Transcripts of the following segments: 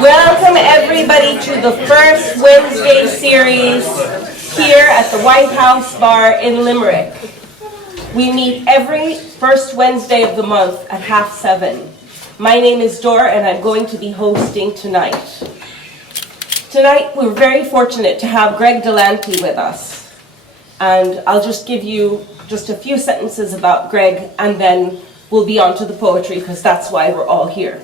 Welcome everybody to the first Wednesday series here at the Whitehouse Bar in Limerick. We meet every first Wednesday of the month at 7:30. My name is Dora and I'm going to be hosting tonight. Tonight we're very fortunate to have Greg Delanty with us. And I'll just give you just a few sentences about Greg and then we'll be on to the poetry because that's why we're all here.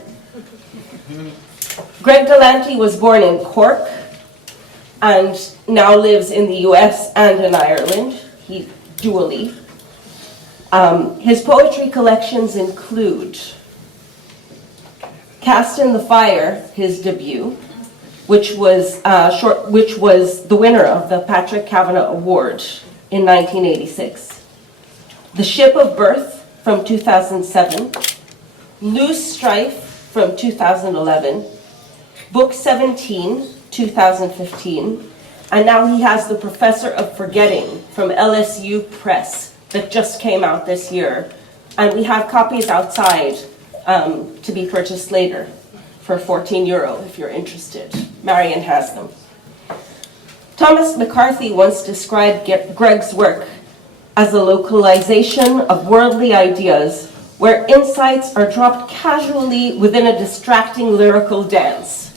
Greg Delanty was born in Cork and now lives in the US and in Ireland. He dually. His poetry collections include Cast in the Fire, his debut, which was the winner of the Patrick Kavanagh Award in 1986. The Ship of Birth from 2007, Loose Strife from 2011, Book 17, 2015, and now he has The Professor of Forgetting from LSU Press that just came out this year. And we have copies outside to be purchased later for €14 if you're interested. Marion has them. Thomas McCarthy once described Greg's work as a localization of worldly ideas where insights are dropped casually within a distracting lyrical dance.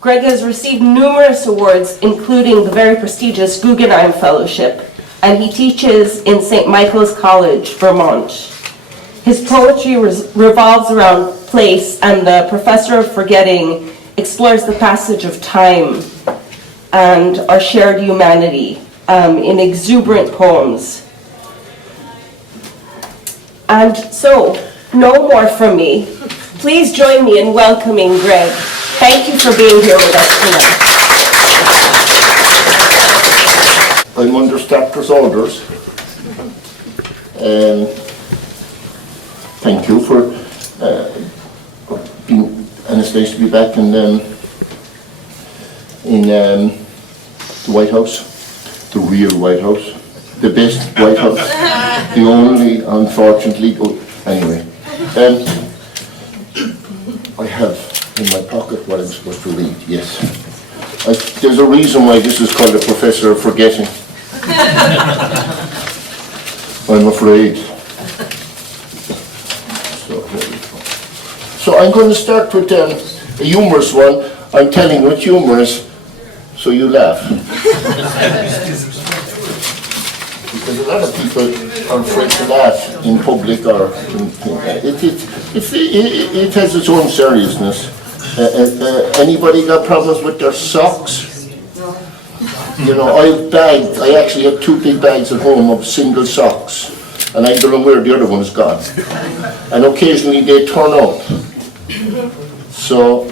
Greg has received numerous awards, including the very prestigious Guggenheim Fellowship, and he teaches in St. Michael's College, Vermont. His poetry revolves around place, and The Professor of Forgetting explores the passage of time and our shared humanity in exuberant poems. And so, no more from me. Please join me in welcoming Greg. Thank you for being here with us tonight. I'm under Stapler's orders. Thank you for being, and it's nice to be back in the White House, the real White House, the best White House, the only, unfortunately, anyway. I have in my pocket what I'm supposed to read, yes. There's a reason why this is called The Professor of Forgetting. I'm afraid. So, here we go. So I'm going to start with a humorous one. I'm telling you it's humorous, so you laugh. Because a lot of people are afraid to laugh in public or it has its own seriousness. Anybody got problems with their socks? You know, I actually have 2 big bags at home of single socks, and I don't know where the other one's gone. And occasionally they turn up. So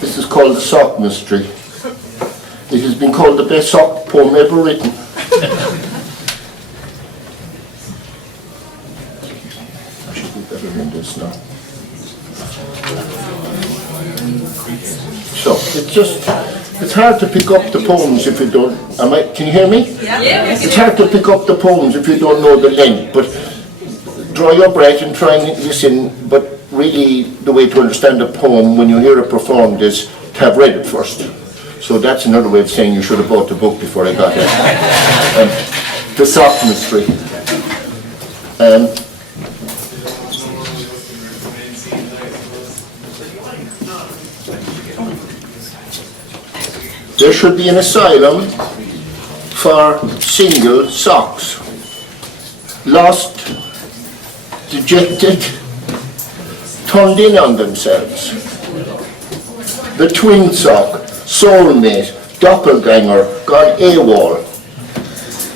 this is called The Sock Mystery. It has been called the best sock poem ever written. I should be better than this now. So it's hard to pick up the poems if you don't. Can you hear me? Yeah. It's hard to pick up the poems if you don't know the length. But draw your breath and try and listen. But really, the way to understand a poem when you hear it performed is to have read it first. So that's another way of saying you should have bought the book before I got here. The Sock Mystery. There should be an asylum for single socks. Lost, dejected, turned in on themselves. The twin sock, soulmate, doppelganger, gone AWOL.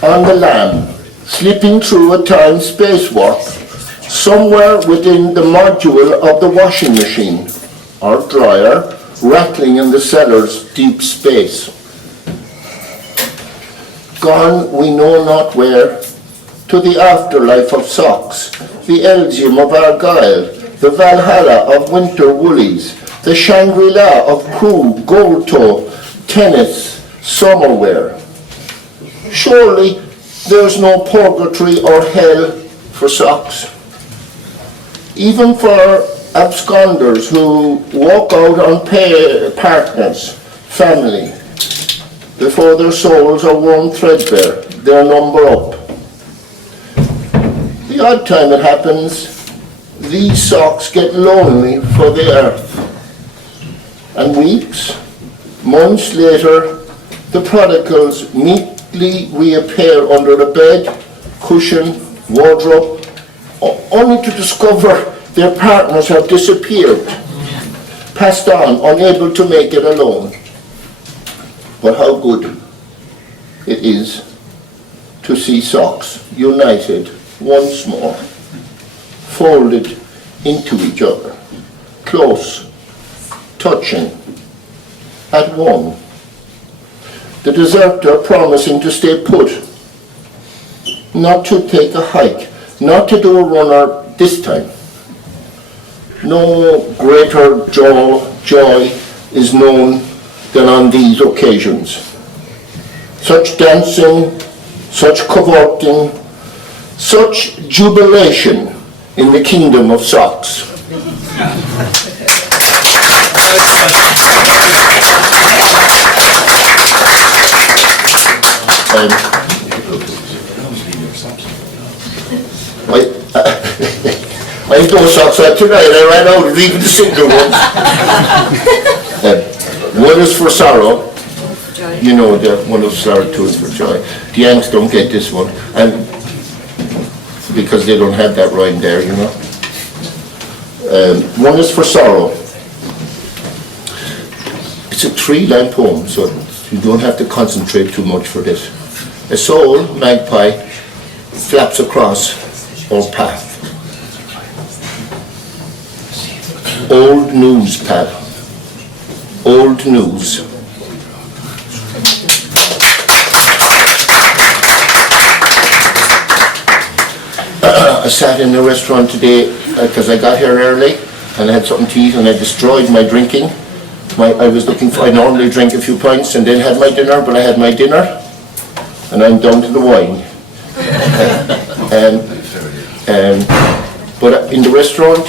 On the lam, slipping through a time-space warp, somewhere within the module of the washing machine, or dryer, rattling in the cellar's deep space. Gone we know not where, to the afterlife of socks, the Elysium of Argyle, the Valhalla of winter woolies, the Shangri-La of crew, gold toe, tennis, summer wear. Surely there's no purgatory or hell for socks. Even for absconders who walk out on partners, family, before their souls are worn threadbare, their number up. The odd time it happens, these socks get lonely for the earth. And weeks, months later, the prodigals meekly reappear under the bed, cushion, wardrobe, only to discover their partners have disappeared, passed on, unable to make it alone. But how good it is to see socks united once more, folded into each other, close, touching, at one. The deserter promising to stay put, not to take a hike, not to do a runner this time. No greater joy is known than on these occasions. Such dancing, such cavorting, such jubilation in the kingdom of socks. I have no socks on tonight. I ran out of even the single ones. One is for sorrow. You know that one is sorrow, two is for joy. The Yanks don't get this one, and because they don't have that rhyme there, you know. One is for sorrow. It's a 3-line poem, so you don't have to concentrate too much for this. A soul, magpie, flaps across our path. Old news, pal. Old news. I sat in a restaurant today because I got here early and I had something to eat and I destroyed my drinking. I normally drink a few pints and then had my dinner, but I had my dinner and I'm down to the wine. But in the restaurant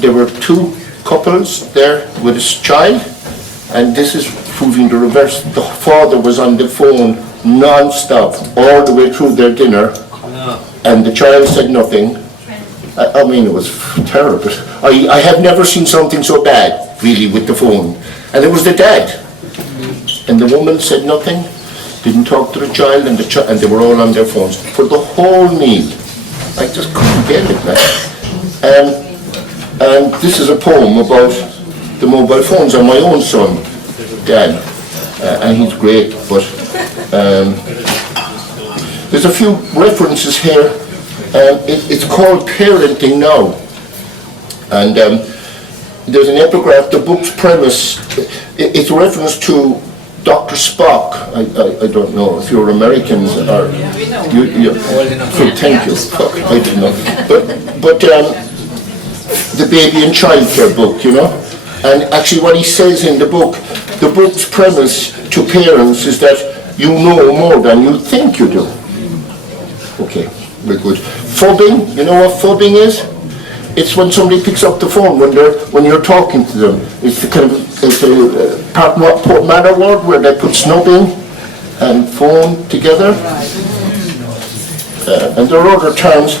there were 2 couples there with a child, and this is proving the reverse. The father was on the phone non-stop all the way through their dinner, and the child said nothing. I mean, it was terrible. I have never seen something so bad, really, with the phone. And it was the dad. And the woman said nothing, didn't talk to the child, and they were all on their phones for the whole meal. I just couldn't get it, man. And this is a poem about the mobile phones and my own son, Dan. And he's great, but there's a few references here. It's called Parenting Now. And there's an epigraph, the book's premise, it's a reference to Dr. Spock. I don't know if you're Americans or you thank you. Fuck, I don't know. But the baby and childcare book, you know. And actually what he says in the book's premise to parents is that you know more than you think you do. Okay, very good. Phobbing, you know what phobbing is? It's when somebody picks up the phone when you're talking to them. It's a manner word where they put snubbing and phone together. And there are other terms.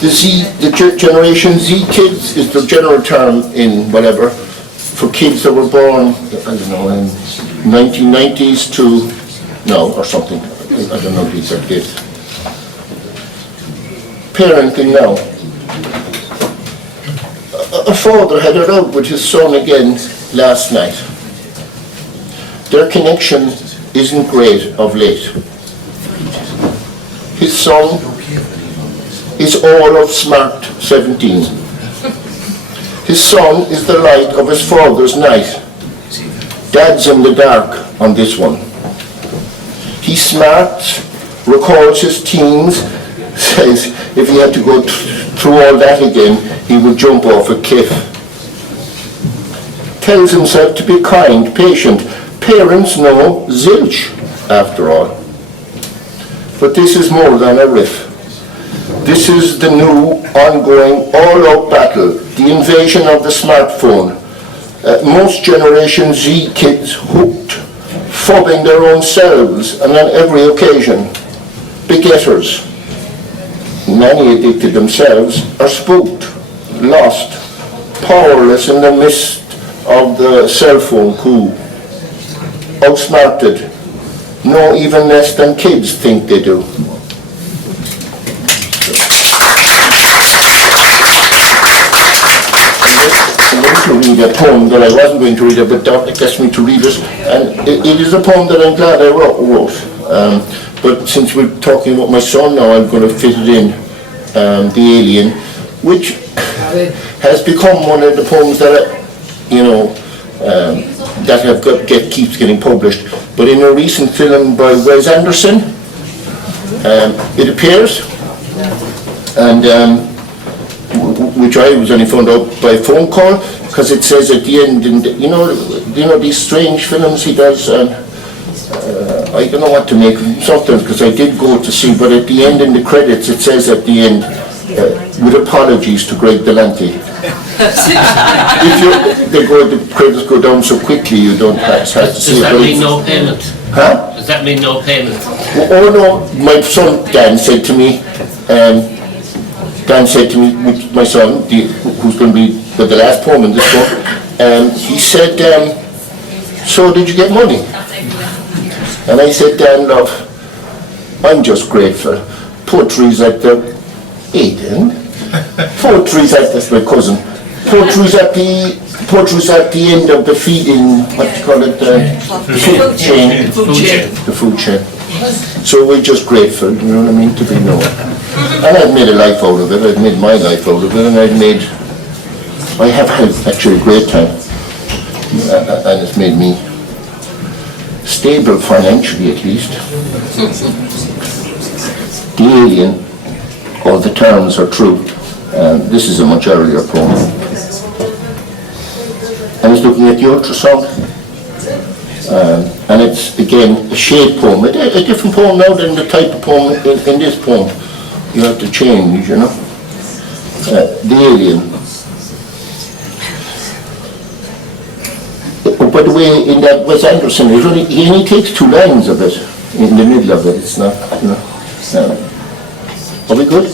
The Generation Z kids is the general term in whatever for kids that were born, I don't know, in 1990s to now or something. I don't know the exact date. Parenting now. A father had it out with his son again last night. Their connection isn't great of late. His son is all of smart 17. His son is the light of his father's night. Dad's in the dark on this one. He's smart, recalls his teens, says if he had to go through all that again, he would jump off a cliff. Tells himself to be kind, patient. Parents know zilch, after all. But this is more than a riff. This is the new, ongoing, all-out battle, the invasion of the smartphone. Most Generation Z kids hooked, phobbing their own selves, and on every occasion, begetters. Many addicted themselves are spooked, lost, powerless in the midst of the cell phone coup. Outsmarted, no even less than kids think they do. I'm going to read a poem that I wasn't going to read it, but Dominic asked me to read it, and it is a poem that I'm glad I wrote. But since we're talking about my son now, I'm going to fit it in, The Alien, which has become one of the poems that, that keeps getting published. But in a recent film by Wes Anderson, it appears, and which I was only found out by phone call, because it says at the end, you know these strange films he does. I don't know what to make of them sometimes, because I did go to see, but at the end in the credits it says at the end, with apologies to Greg Delanty. The credits go down so quickly you don't have to see it. Does that mean no payment? Huh? Does that mean no payment? Oh no, my son Dan said to me, my son, who's going to be the last poem in this book, he said, so did you get money? And I said, Dan, love, I'm just grateful. Poetry's at the... Aidan? Poetry's at... That's my cousin. Poetry's at the end of the feeding, what do you call it? Food chain. The food chain. So we're just grateful, you know what I mean, to be known. And I've made a life out of it, I've made my life out of it, and I have had actually a great time. And it's made me stable financially at least. The Alien, all the terms are true. This is a much earlier poem. And it's looking at the ultrasound. And it's again a shade poem, a different poem now than the type of poem in this poem. You have to change, you know. The Alien. By the way, in that Wes Anderson, he only takes 2 lines of it in the middle of it. It's not, you know. Are we good?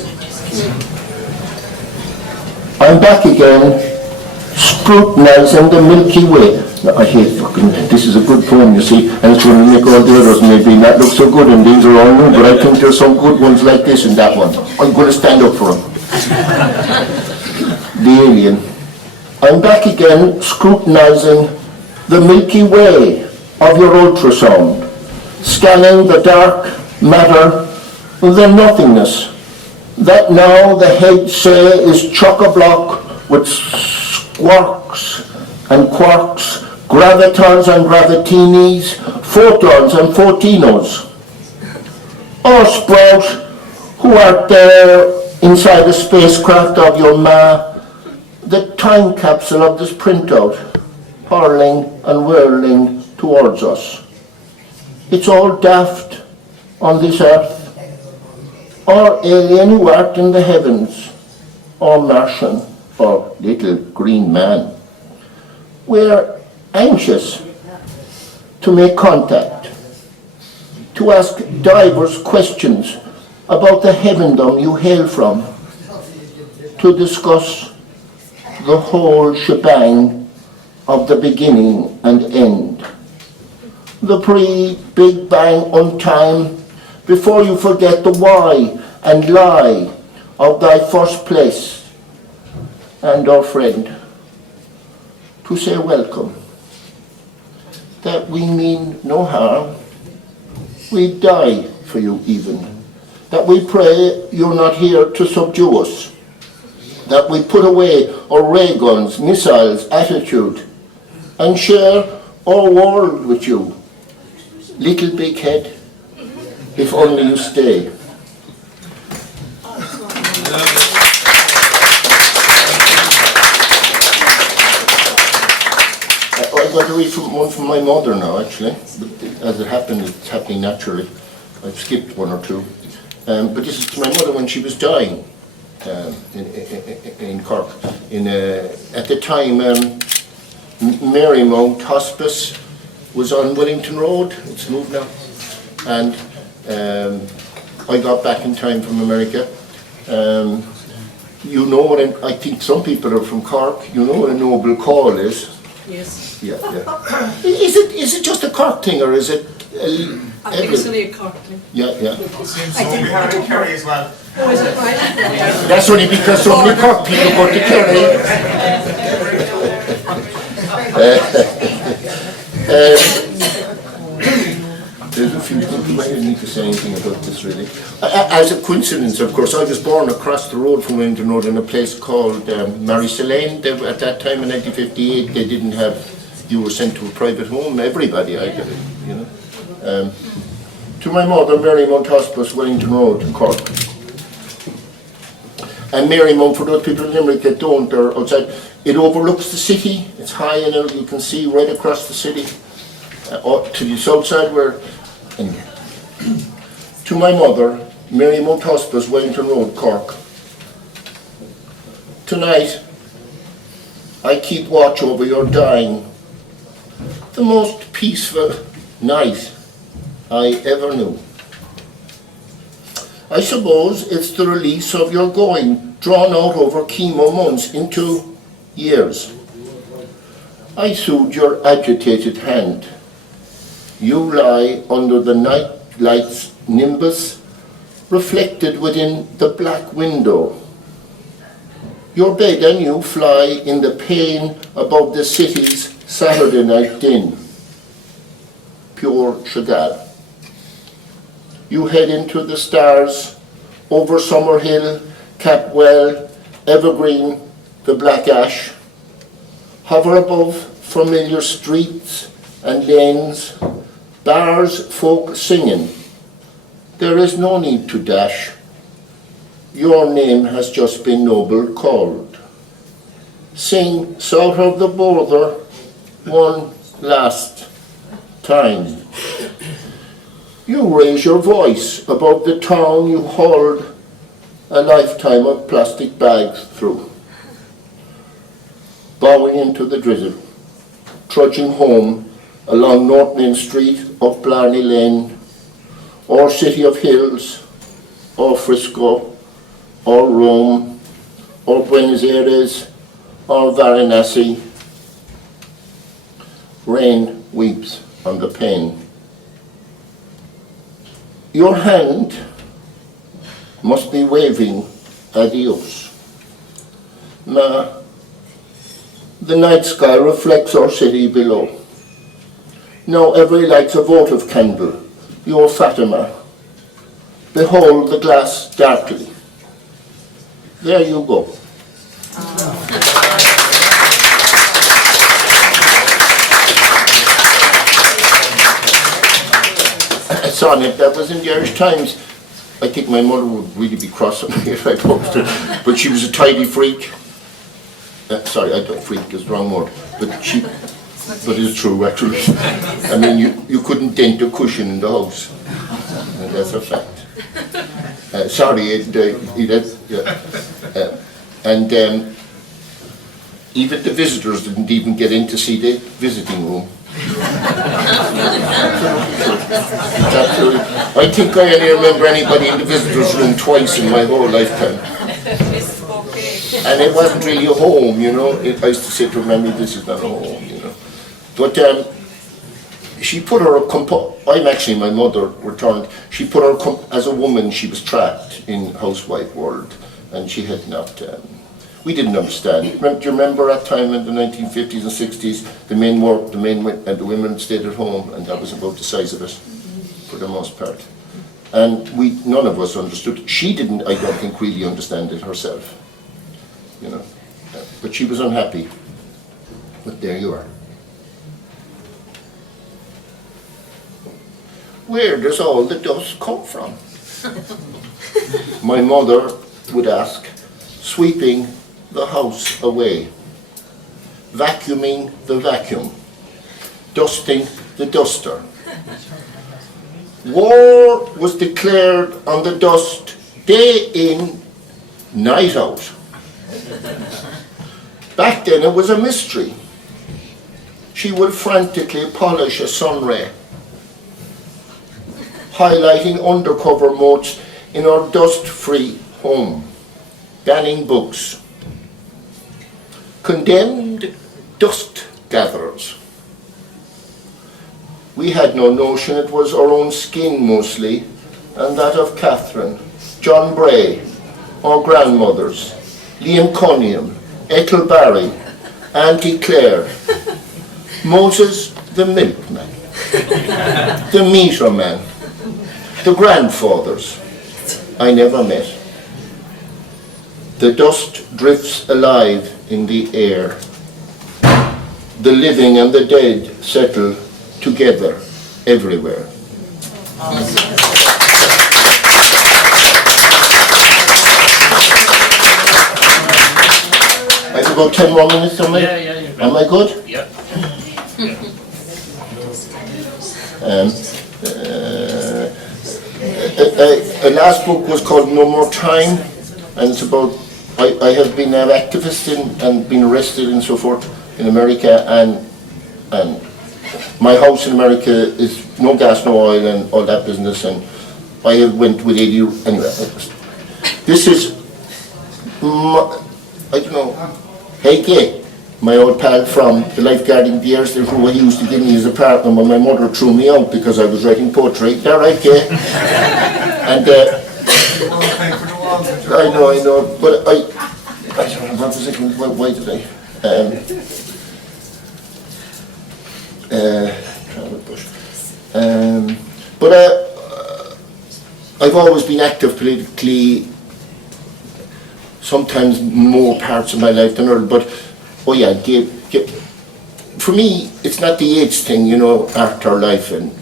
I'm back again, scrutinizing the Milky Way. Now, I hate this is a good poem, you see, and it's going to make all the others maybe not look so good, and these are all new, but I think there's some good ones like this and that one. I'm going to stand up for them. The Alien. I'm back again, scrutinizing the Milky Way of your ultrasound, scanning the dark matter, the nothingness, that now the head say is chock-a-block with squarks and quarks, gravitons and gravitinis, photons and photinos. Oh, Sprout, who art there inside the spacecraft of your the time capsule of this printout, hurling and whirling towards us. It's all daft on this earth, or alien who art in the heavens, or Martian, or little green man. We're anxious to make contact, to ask diverse questions about the heavendom you hail from, to discuss the whole shebang of the beginning and end. The pre-Big Bang on time, before you forget the why and lie of thy first place, and our friend, to say welcome, that we mean no harm, we die for you even, that we pray you're not here to subdue us, that we put away our ray guns, missiles, attitude, and share our world with you. Little big head, if only you stay. I'm going to read one from my mother now, actually. As it happened, it's happening naturally. I've skipped one or two. But this is to my mother when she was dying in Cork. At the time, Marymount Hospice was on Wellington Road. It's moved now. And I got back in time from America. You know what, I think some people are from Cork, you know what a noble call is? Yes. Yeah. Is it just a Cork thing, or is it... I think it's only a Cork thing. Yeah. Seems so. We have it in Kerry as well. Oh, is it right? That's only because so many Cork people go to Kerry. There's a few things, I don't need to say anything about this really. As a coincidence, of course, I was born across the road from Wellington Road in a place called Marysalane. At that time in 1958, they didn't have, you were sent to a private home, everybody, you know. To my mother, Marymount Hospice, Wellington Road in Cork. And Marymount, for those people in Limerick that don't, or outside, it overlooks the city. It's high and you can see right across the city. To the south side where, to my mother, Marymount Hospice, Wellington Road, Cork. Tonight, I keep watch over your dying. The most peaceful night I ever knew. I suppose it's the release of your going, drawn out over chemo months into years. I soothe your agitated hand. You lie under the night light's nimbus, reflected within the black window. Your bed and you fly in the pain above the city's Saturday night din. Pure Chagall. You head into the stars, over Summerhill, Capwell, Evergreen, the Black Ash. Hover above familiar streets and lanes, bars, folk singing. There is no need to dash. Your name has just been noble called. Sing south of the border one last time. You raise your voice above the town you hauled a lifetime of plastic bags through. Bowing into the drizzle, trudging home along North Main Street, up Blarney Lane, or City of Hills, or Frisco, or Rome, or Buenos Aires, or Varanasi. Rain weeps on the pane. Your hand must be waving adios. Ma, the night sky reflects our city below. Now every light's a votive candle, your Fatima. Behold the glass darkly. There you go. A sonnet that was in the Irish Times. I think my mother would really be cross on me if I posted it, but she was a tidy freak. Sorry, I don't freak is the wrong word, but it's true actually. I mean, you couldn't dent a cushion in the house, and that's a fact. Even the visitors didn't even get in to see the visiting room. I think I only remember anybody in the visitors room twice in my whole lifetime. And it wasn't really a home, you know. I used to say to Mammy, this is not a home, you know. But she put her, I'm actually, my mother returned, she put her, as a woman, she was trapped in housewife world, and she had not, we didn't understand. Do you remember that time in the 1950s and 60s, the men worked, the men went, and the women stayed at home, and that was about the size of it, for the most part. And none of us understood. She didn't, I don't think, really understand it herself, you know. But she was unhappy. But there you are. Where does all the dust come from? My mother would ask, sweeping the house away, vacuuming the vacuum, dusting the duster. War was declared on the dust day in, night out. Back then it was a mystery. She would frantically polish a sunray, highlighting undercover modes in her dust-free home, banning books. Condemned dust gatherers. We had no notion it was our own skin mostly, and that of Catherine, John Bray, our grandmothers, Liam Cunningham, Ethel Barry, Auntie Claire, Moses the milkman, the meter man, the grandfathers I never met. The dust drifts alive in the air. The living and the dead settle together everywhere. I have about 10 more minutes on me. Yeah, you're good. Am I good? Yep. A last book was called No More Time, and it's about, I have been an activist and been arrested and so forth in America, and my house in America is no gas, no oil, and all that business, and I have went with 80, anyway. This is, I don't know, hey Gay, my old pal from the lifeguarding years, who he used to give me his apartment when my mother threw me out because I was writing poetry. They're right, Gay. And I know, but I don't know, what was it, why did I? But I've always been active politically, sometimes more parts of my life than others, but oh yeah, for me, it's not the age thing, you know, art or life, and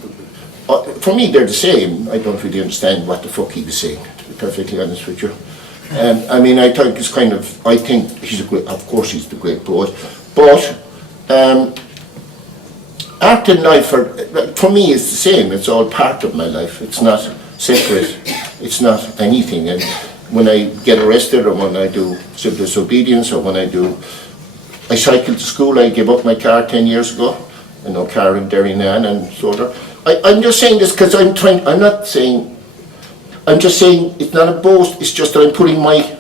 for me they're the same. I don't really understand what the fuck he was saying, to be perfectly honest with you. I mean, I think it's kind of, I think he's a great, of course he's the great poet, but art and life, for me, is the same. It's all part of my life. It's not separate. It's not anything. And when I get arrested, or when I do civil disobedience, or when I cycle to school, I gave up my car 10 years ago. I know car in Derrynane and so on. I'm just saying this because I'm just saying it's not a boast, it's just that I'm putting my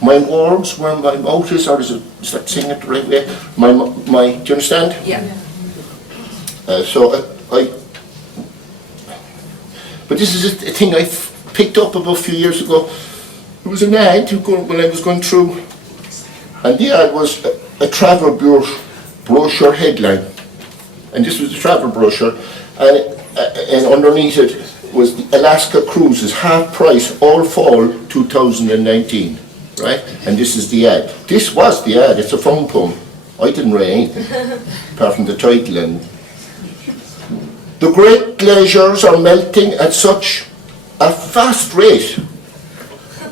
words where my mouth is, or is that saying it the right way? My, do you understand? Yeah. But this is a thing I picked up about a few years ago. It was an ad when I was going through, and the ad was a travel brochure headline. And this was the travel brochure, and underneath it was the Alaska cruises, half price, all fall 2019, right? And this is the ad. This was the ad, it's a phone poem. I didn't write anything, apart from the title. And the great glaciers are melting at such a fast rate.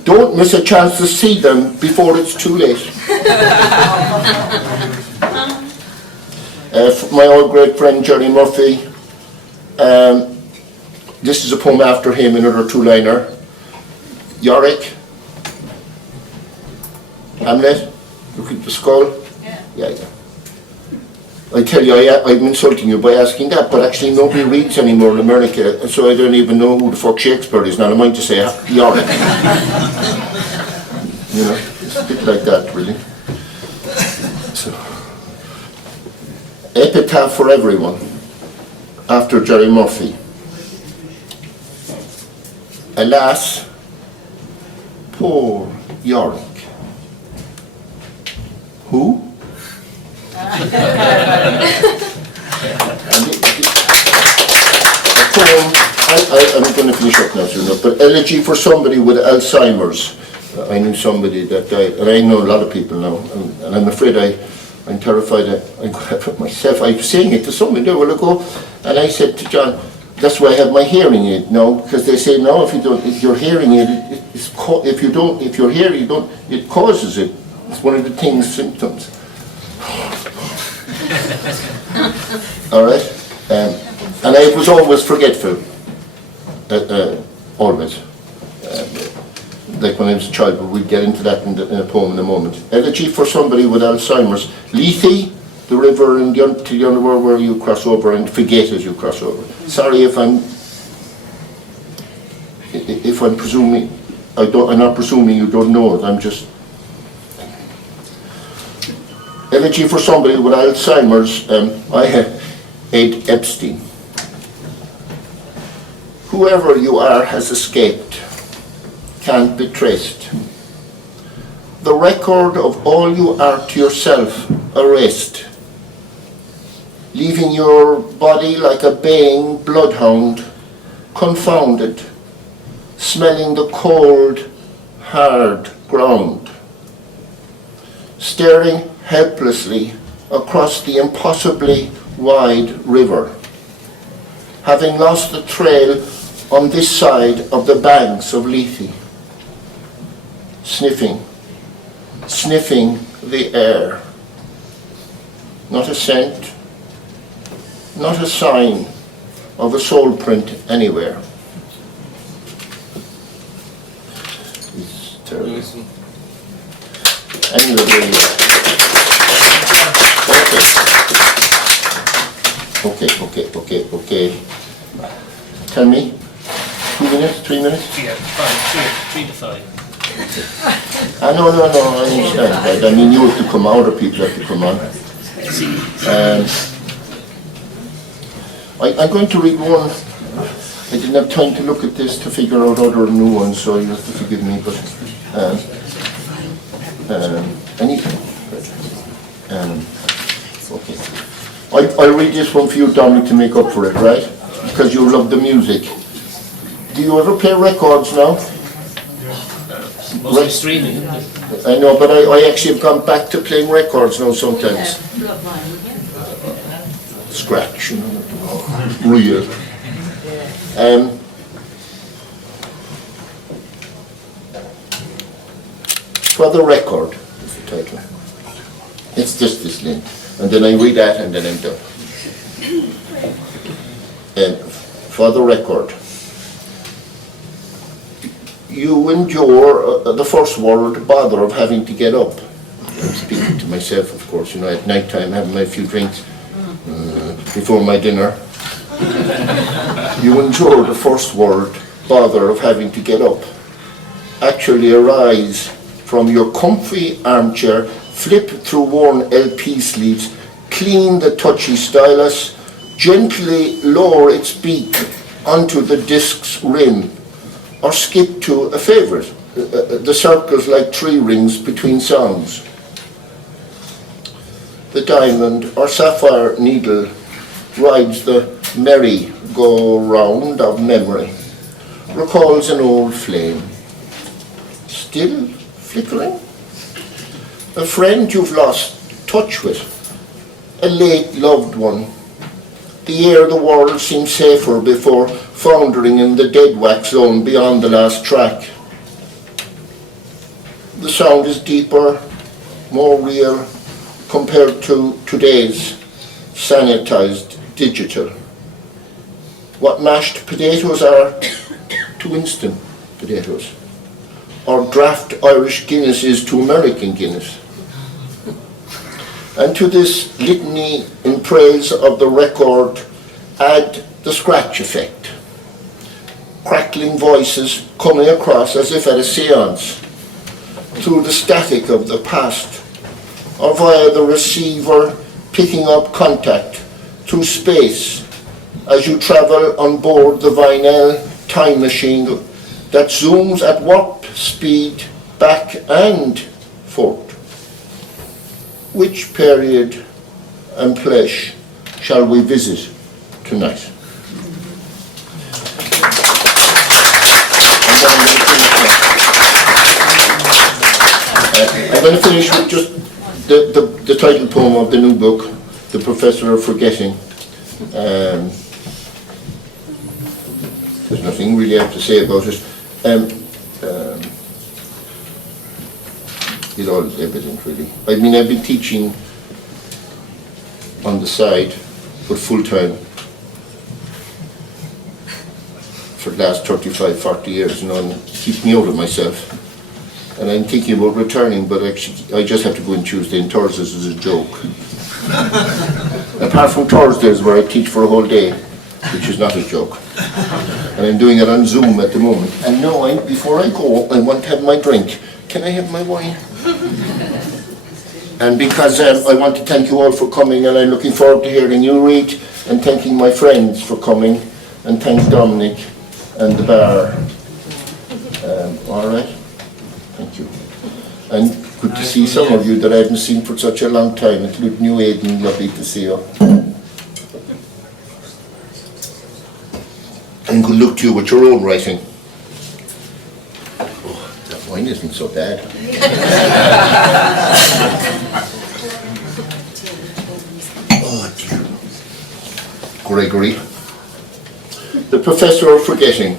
Don't miss a chance to see them before it's too late. My old great friend Jerry Murphy, this is a poem after him, another two-liner. Yorick, Hamlet, look at the skull. Yeah. I tell you, I'm insulting you by asking that, but actually nobody reads anymore in America, so I don't even know who the fuck Shakespeare is. Now I mind to say Yorick. You know, it's a bit like that, really. So, epitaph for everyone, after Jerry Murphy. Alas, poor Yorick. Who? And the poem, I'm going to finish up now soon, but elegy for somebody with Alzheimer's. I knew somebody that died, and I know a lot of people now, and I'm afraid I'm terrified I'm going to have it myself. I was saying it to somebody a while ago, and I said to John, that's why I have my hearing aid now, because they say now if your hearing aid, if you're here, it causes it. It's one of the symptoms. All right, and And I was always forgetful, always. Like when I was a child, but we'd get into that in a poem in a moment. Elegy for somebody with Alzheimer's. Lethe, the river in the underworld where you cross over and forget as you cross over. Sorry if I'm presuming, I'm not presuming you don't know it, I'm just... Elegy for somebody with Alzheimer's, I have Ed Epstein. Whoever you are has escaped, can't be traced. The record of all you are to yourself erased, leaving your body like a baying bloodhound, confounded, smelling the cold, hard ground, staring helplessly across the impossibly wide river, having lost the trail on this side of the banks of Lethe, sniffing the air. Not a scent, not a sign of a soul print anywhere. It's terrible. Anyway, there you are. Okay. Tell me, 2 minutes, 3 minutes? Yeah, 3 to 5. No, I understand that. I mean, you have to come out, or people have to come on. I'm going to read one. I didn't have time to look at this to figure out other new ones, so you have to forgive me, but okay. I'll read this one for you, Dominic, to make up for it, right? Because you love the music. Do you ever play records now? Mostly streaming, isn't it? I know, but I actually have gone back to playing records now sometimes. Scratch, you know, real. For the record is the title. It's just this length. And then I read that and then I'm done. For the record, you endure the first world bother of having to get up. I'm speaking to myself, of course, you know, at night time having my few drinks before my dinner. You endure the first world bother of having to get up. Actually arise from your comfy armchair, flip through worn LP sleeves, clean the touchy stylus, gently lower its beak onto the disc's rim, or skip to a favourite, the circles like tree rings between songs. The diamond or sapphire needle rides the merry-go-round of memory, recalls an old flame, still flickering, a friend you've lost touch with, a late loved one. The air of the world seems safer before foundering in the dead wax zone beyond the last track. The sound is deeper, more real compared to today's sanitized digital. What mashed potatoes are to instant potatoes, or draft Irish Guinness is to American Guinness. And to this litany in praise of the record, add the scratch effect. Crackling voices coming across as if at a seance, through the static of the past, or via the receiver picking up contact through space as you travel on board the vinyl time machine that zooms at warp speed back and forth. Which period and place shall we visit tonight? I'm going to finish with just the title poem of the new book, The Professor of Forgetting. There's nothing really I have to say about it. It's all evident, really. I mean, I've been teaching on the side, but full time, for the last 35, 40 years, and keep me out of myself. And I'm thinking about returning, but actually I just have to go in Tuesday and Thursdays as a joke. Apart from Thursdays where I teach for a whole day, which is not a joke. And I'm doing it on Zoom at the moment. And now, before I go, I want to have my drink. Can I have my wine? And because I want to thank you all for coming, and I'm looking forward to hearing you read, and thanking my friends for coming, and thank Dominic and the bar. All right? Thank you. And good to see some of you that I haven't seen for such a long time, including you, Aidan. Lovely to see you. And good luck to you with your own writing. Oh, that wine isn't so bad. Oh dear. Gregory. The Professor of Forgetting.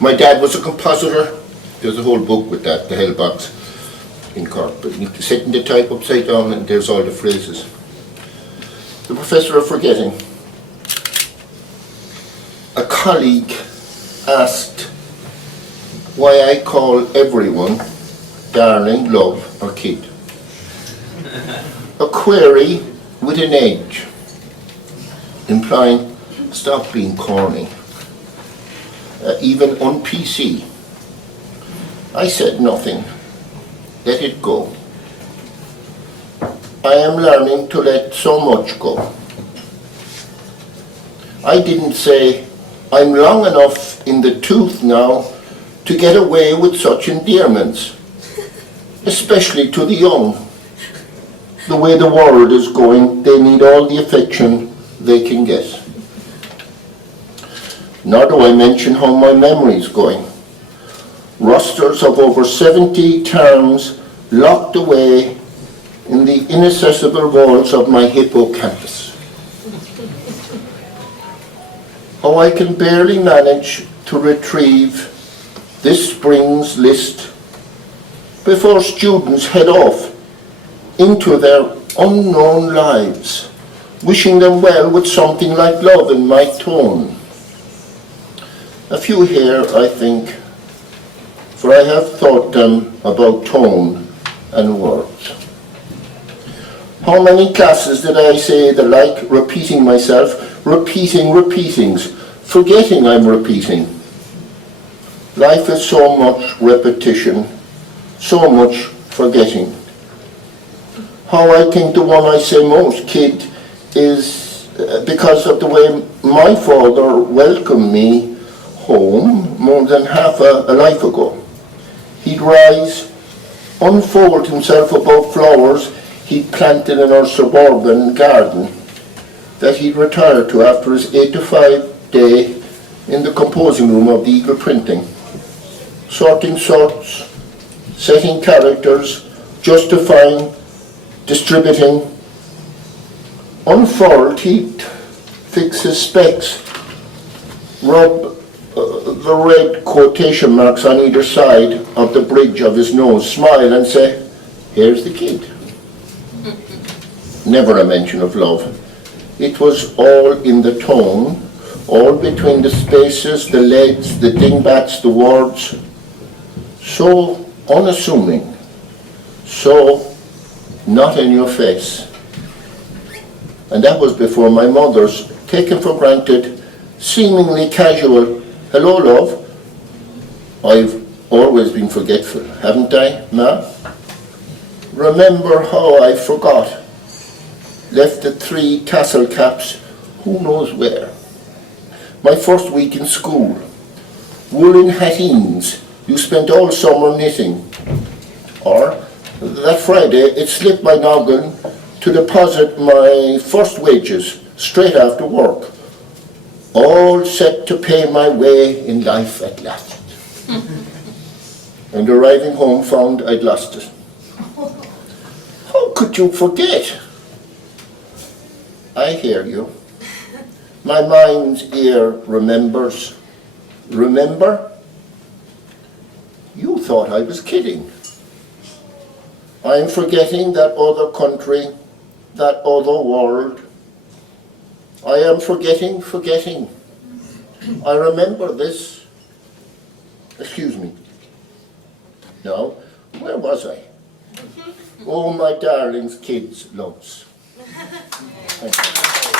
My dad was a compositor. There's a whole book with that, the Hell Box in Cork. But you set the type upside down and there's all the phrases. The Professor of Forgetting. A colleague asked why I call everyone darling, love, or kid. A query with an edge, implying stop being corny, even on PC. I said nothing, let it go. I am learning to let so much go. I didn't say, I'm long enough in the tooth now to get away with such endearments, especially to the young. The way the world is going, they need all the affection they can get. Nor do I mention how my memory's going. Rosters of over 70 terms locked away in the inaccessible walls of my hippocampus. How I can barely manage to retrieve this spring's list before students head off into their unknown lives, wishing them well with something like love in my tone. A few here, I think, for I have thought them about tone and words. How many classes did I say the like, repeating myself, repeating repeatings, forgetting I'm repeating? Life is so much repetition, so much forgetting. How I think the one I say most, kid, is because of the way my father welcomed me home more than half a life ago. He'd rise, unfold himself above flowers he'd planted in our suburban garden that he'd retired to after his 8 to 5 day in the composing room of the Eagle Printing, sorting sorts, setting characters, justifying, distributing. Unfurled, he'd fix his specs, rub the red quotation marks on either side of the bridge of his nose, smile and say, here's the kid. Never a mention of love. It was all in the tone, all between the spaces, the legs, the dingbats, the words. So unassuming, so not in your face. And that was before my mother's taken for granted, seemingly casual, hello love. I've always been forgetful, haven't I, Ma? Remember how I forgot. Left the 3 tassel caps, who knows where. My first week in school, woolen hattines, you spent all summer knitting. Or, that Friday, it slipped my noggin to deposit my first wages straight after work. All set to pay my way in life at last. And arriving home found I'd lost it. How could you forget? I hear you. My mind's ear remembers. Remember? You thought I was kidding. I'm forgetting that other country, that other world. I am forgetting. I remember this. Excuse me. No, where was I? Oh, my darlings, kids, loves. Thank you.